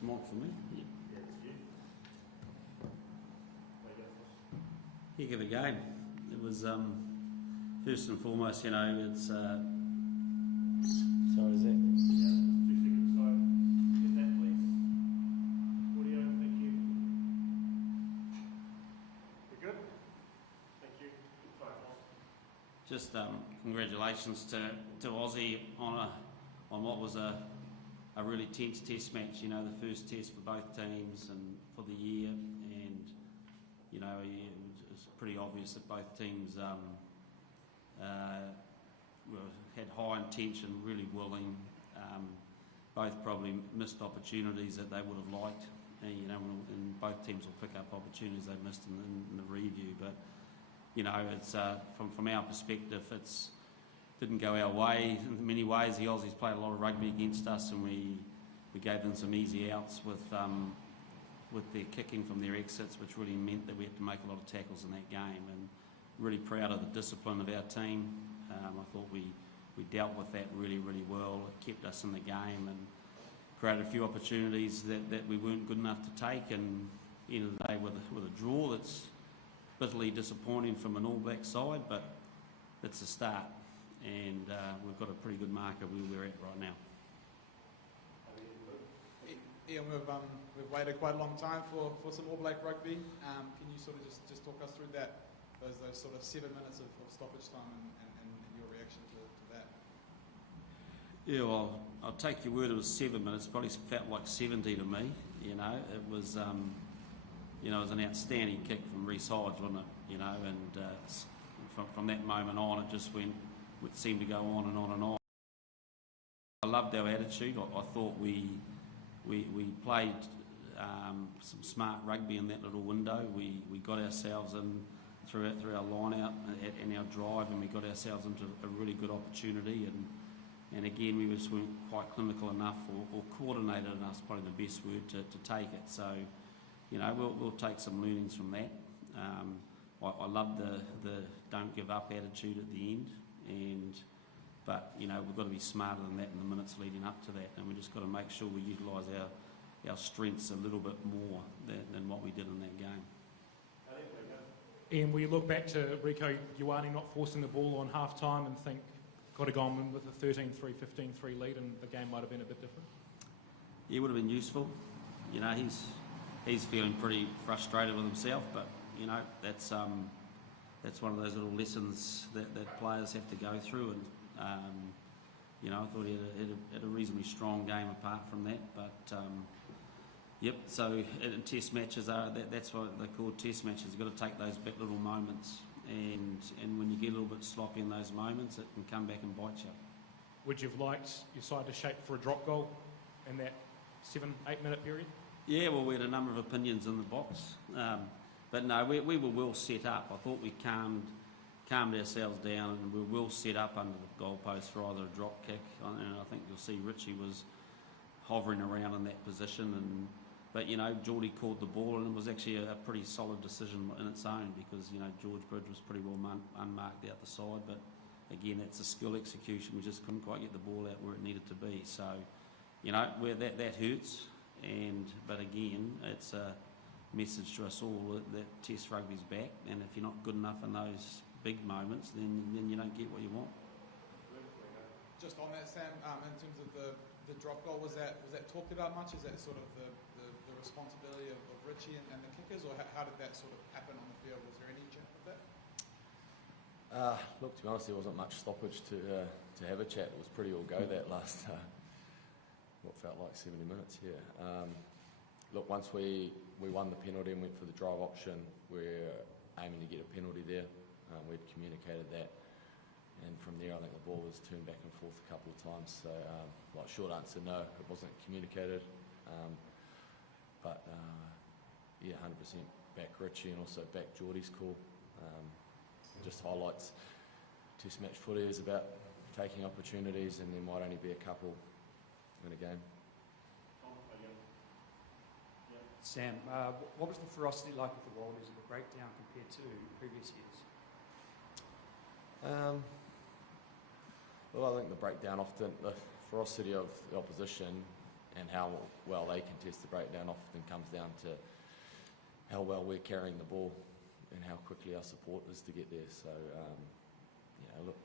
It's mic for me. Yeah. Heck of a game. It was first and foremost, you know, it's sorry, is that? Just congratulations to Aussie on what was a really tense test match. You know, the first test for both teams and for the year, and you know, it's pretty obvious that both teams had high intention, really willing. Both probably missed opportunities that they would have liked. You know, and both teams will pick up opportunities they missed in the review, but. You know, it's from our perspective, it's didn't go our way in many ways. The Aussies played a lot of rugby against us, and we gave them some easy outs with their kicking from their exits, which really meant that we had to make a lot of tackles in that game. And really proud of the discipline of our team. I thought we dealt with that really well. It kept us in the game and created a few opportunities that we weren't good enough to take. And at the end of the day, with a draw, that's bitterly disappointing from an All Black side, but it's a start, and we've got a pretty good marker where we're at right now. Ian, we've waited quite a long time for some All Black rugby. Can you sort of just talk us through those sort of 7 minutes of stoppage time and your reaction to that? Yeah, well, I'll take your word. It was 7 minutes. Probably felt like 70 to me. You know, it was. You know, it was an outstanding kick from Reece Hodge, wasn't it? You know, and from that moment on, it just went. It seemed to go on and on and on. I loved our attitude. I thought we played some smart rugby in that little window. We got ourselves in through our line out and our drive, and we got ourselves into a really good opportunity. And again, we just weren't quite clinical enough or coordinated enough. Probably the best word to take it. So. You know, we'll take some learnings from that. I love the don't give up attitude at the end, but you know, we've got to be smarter than that in the minutes leading up to that, and we just got to make sure we utilise our strengths a little bit more than what we did in that game. Ian, will you look back to Rieko Ioane not forcing the ball on half time and think could have gone with a 13-3, 15-3 lead and the game might have been a bit different? Yeah, it would have been useful. You know, he's feeling pretty frustrated with himself, but you know, that's one of those little lessons that players have to go through. And you know, I thought he had a reasonably strong game apart from that. But yep. So in test matches, that's what they call test matches. You've got to take those bit little moments, and when you get a little bit sloppy in those moments, it can come back and bite you. Would you have liked your side to shape for a drop goal in that 7-8 minute period? Yeah, well, we had a number of opinions in the box, but no, we were well set up. I thought we calmed ourselves down, and we were well set up under the goalpost for either a drop kick. And I think you'll see Richie was hovering around in that position, but you know, Geordie caught the ball, and it was actually a pretty solid decision in its own, because you know, George Bridge was pretty well unmarked out the side. But again, it's a skill execution. We just couldn't quite get the ball out where it needed to be. So you know, where that hurts. But again, it's a message to us all that Test rugby's back, and if you're not good enough in those big moments, then you don't get what you want. Just on that, Sam, in terms of the drop goal, was that talked about much? Is that sort of the responsibility of Richie and the kickers, or how did that sort of happen on the field? Was there any chat with that? Look, to be honest, there wasn't much stoppage to have a chat. It was pretty all go that last. What felt like 70 minutes, yeah. Look, once we won the penalty and went for the drive option, we're aiming to get a penalty there. We'd communicated that, and from there I think the ball was turned back and forth a couple of times. So, short answer, no, it wasn't communicated. But yeah, 100% back Richie and also back Geordie's call. Just highlights Test match footy is about taking opportunities, and there might only be a couple in a game. Sam, what was the ferocity like with the Wallabies in the breakdown compared to previous years? Well, I think the breakdown often, the ferocity of the opposition and how well they contest the breakdown often comes down to how well we're carrying the ball and how quickly our support is to get there. So, look,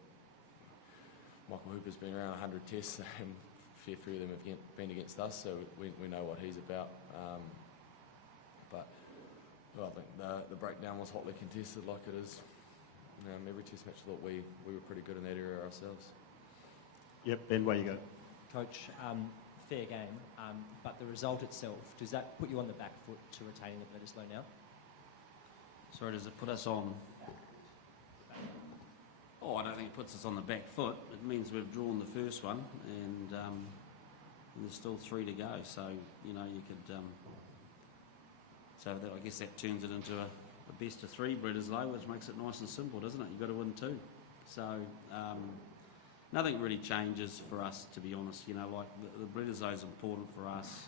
Michael Hooper's been around 100 tests, and a fair few of them have been against us, so we know what he's about. But I think the breakdown was hotly contested, like it is every test match. I thought we were pretty good in that area ourselves. Yep, Ben, way you go. Coach, fair game, but the result itself, does that put you on the back foot to retaining the Bledisloe now? Sorry, does it put us on? Oh, I don't think it puts us on the back foot. It means we've drawn the first one, and there's still 3 to go. So you could. So that, I guess that turns it into a best of 3 Bledisloe, which makes it nice and simple, doesn't it? You've got to win 2. So nothing really changes for us, to be honest. Like the Bledisloe is important for us,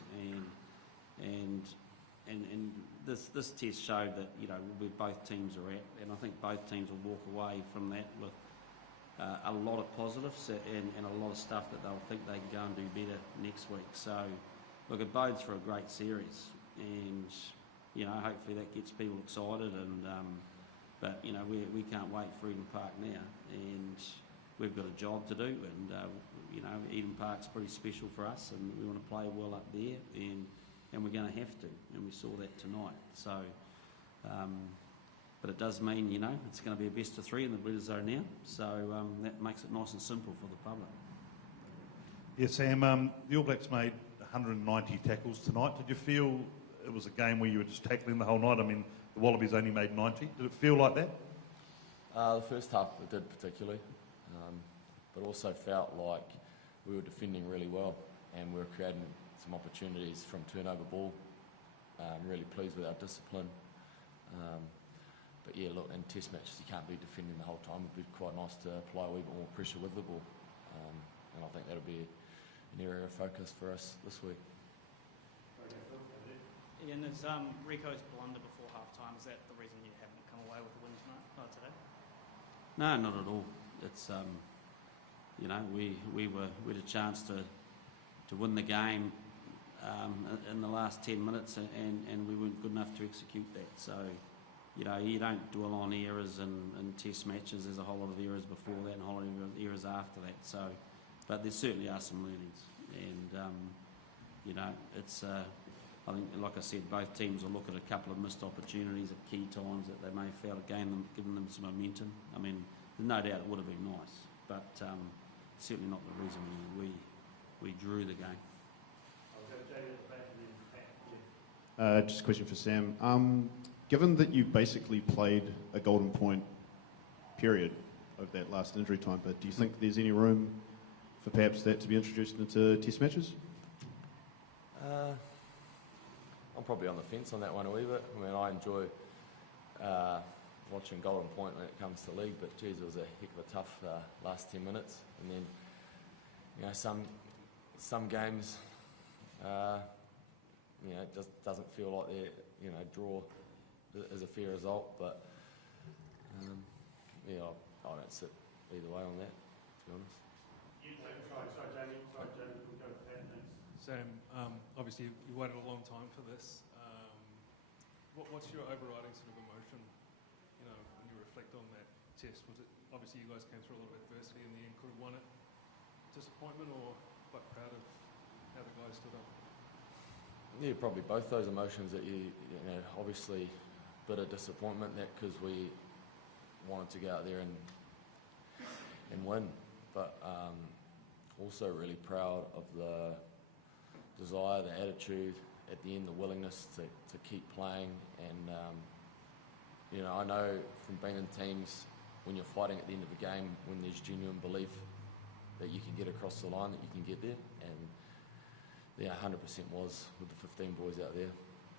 and this test showed that where both teams are at, and I think both teams will walk away from that with a lot of positives and a lot of stuff that they'll think they can go and do better next week. So look, it bodes for a great series, and hopefully that gets people excited. And but we can't wait for Eden Park now, and we've got a job to do. And Eden Park's pretty special for us, and we want to play well up there, and we're going to have to, and we saw that tonight. So, but it does mean it's going to be a best of 3 in the Bledisloe now. So that makes it nice and simple for the public. Yeah, Sam, the All Blacks made 190 tackles tonight. Did you feel it was a game where you were just tackling the whole night? I mean, the Wallabies only made 90. Did it feel like that? The first half it did particularly, but also felt like we were defending really well, and we were creating some opportunities from turnover ball. Really pleased with our discipline. But yeah, look, in test matches you can't be defending the whole time. It'd be quite nice to apply a wee bit more pressure with the ball. And I think that'll be an area of focus for us this week. Ian, is Rico's blunder before half-time, is that the reason you haven't come away with the win tonight, today? No, not at all. It's we had a chance to win the game in the last 10 minutes, and we weren't good enough to execute that. So, you don't dwell on errors in test matches. There's a whole lot of errors before that and a whole lot of errors after that. So, but there certainly are some learnings, and it's. I think, like I said, both teams will look at a couple of missed opportunities at key times that they may have failed to gain given them some momentum. I mean, there's no doubt it would have been nice, but certainly not the reason we drew the game. Just a question for Sam. Given that you basically played a golden point period of that last injury time, but do you think there's any room for perhaps that to be introduced into test matches? I'm probably on the fence on that one a wee bit. I mean, I enjoy watching golden point when it comes to league, but geez, it was a heck of a tough last 10 minutes. And then, some games, it just doesn't feel like they're, draw is a fair result. But I don't sit either way on that, to be honest. Sorry, Jamie. Sam, obviously you waited a long time for this. What's your overriding sort of emotion, when you reflect on that test? Was it, obviously you guys came through a lot of adversity in the end, could have won it. Disappointment or quite proud of how the guys stood up? Yeah, probably both those emotions. That obviously a bit of disappointment that because we wanted to go out there and win, but also really proud of the desire, the attitude, at the end the willingness to keep playing. And I know from being in teams, when you're fighting at the end of a game, when there's genuine belief that you can get across the line, that you can get there, and 100% was with the 15 boys out there.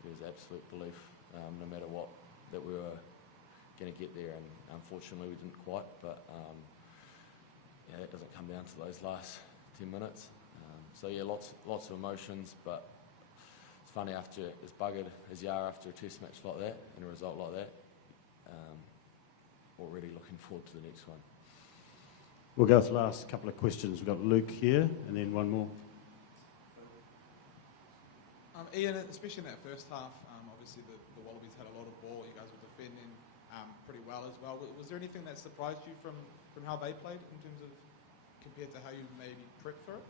There was absolute belief, no matter what, that we were going to get there, and unfortunately we didn't quite, but that doesn't come down to those last 10 minutes. Lots of emotions, but it's funny after as buggered as you are after a test match like that and a result like that, already looking forward to the next one. We'll go with the last couple of questions. We've got Luke here and then one more. Ian, especially in that first half, obviously the Wallabies had a lot of ball. You guys were defending pretty well as well. Was there anything that surprised you from how they played in terms of compared to how you maybe prepped for it?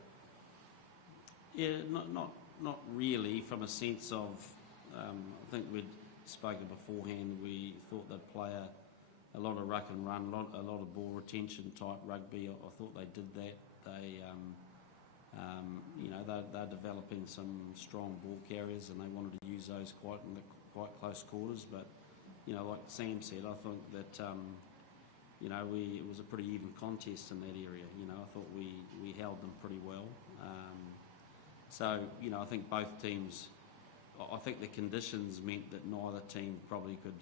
Yeah, not really. From a sense of, I think we'd spoken beforehand. We thought they'd play a lot of ruck and run, a lot of ball retention type rugby. I thought they did that. They, they're developing some strong ball carriers, and they wanted to use those quite in the quite close quarters. But like Sam said, I think that it was a pretty even contest in that area. I thought we held them pretty well. So I think both teams. I think the conditions meant that neither team probably could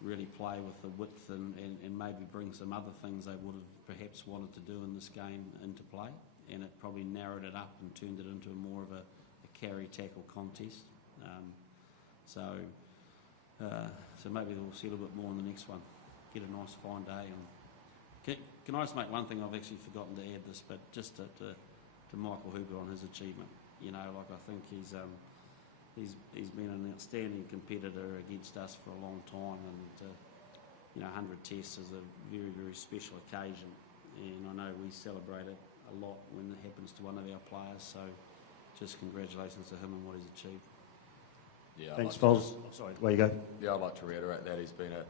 really play with the width and maybe bring some other things they would have perhaps wanted to do in this game into play, and it probably narrowed it up and turned it into more of a carry tackle contest. So maybe we'll see a little bit more in the next one. Get a nice fine day. And can I just make one thing? I've actually forgotten to add this, but just to Michael Hooper on his achievement. I think he's been an outstanding competitor against us for a long time, and 100 tests is a very, very special occasion, and I know we celebrate it a lot when it happens to one of our players, so just congratulations to him and what he's achieved. Yeah, thanks, Foz. Sorry, where you go? Yeah, I'd like to reiterate that he's been an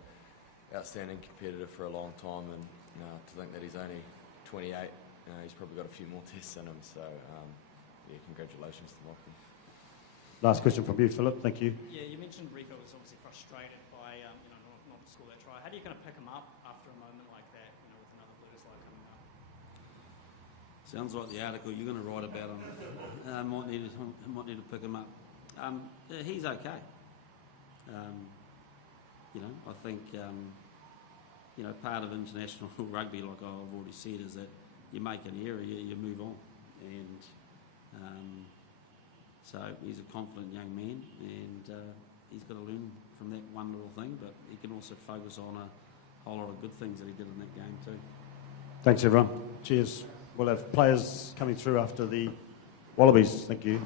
outstanding competitor for a long time, and to think that he's only 28, he's probably got a few more tests in him, so congratulations to Michael. Last question from you, Philip. Thank you. Yeah, you mentioned Rico was obviously frustrated by not to score that try. How do you kind of pick him up after a moment like that, with another Bledisloe coming up? Sounds like the article you're going to write about him. Might need to pick him up. He's okay. I think part of international rugby, like I've already said, is that you make an error, you move on, and so he's a confident young man, and he's got to learn from that one little thing, but he can also focus on a whole lot of good things that he did in that game too. Thanks, everyone. Cheers. We'll have players coming through after the Wallabies. Thank you.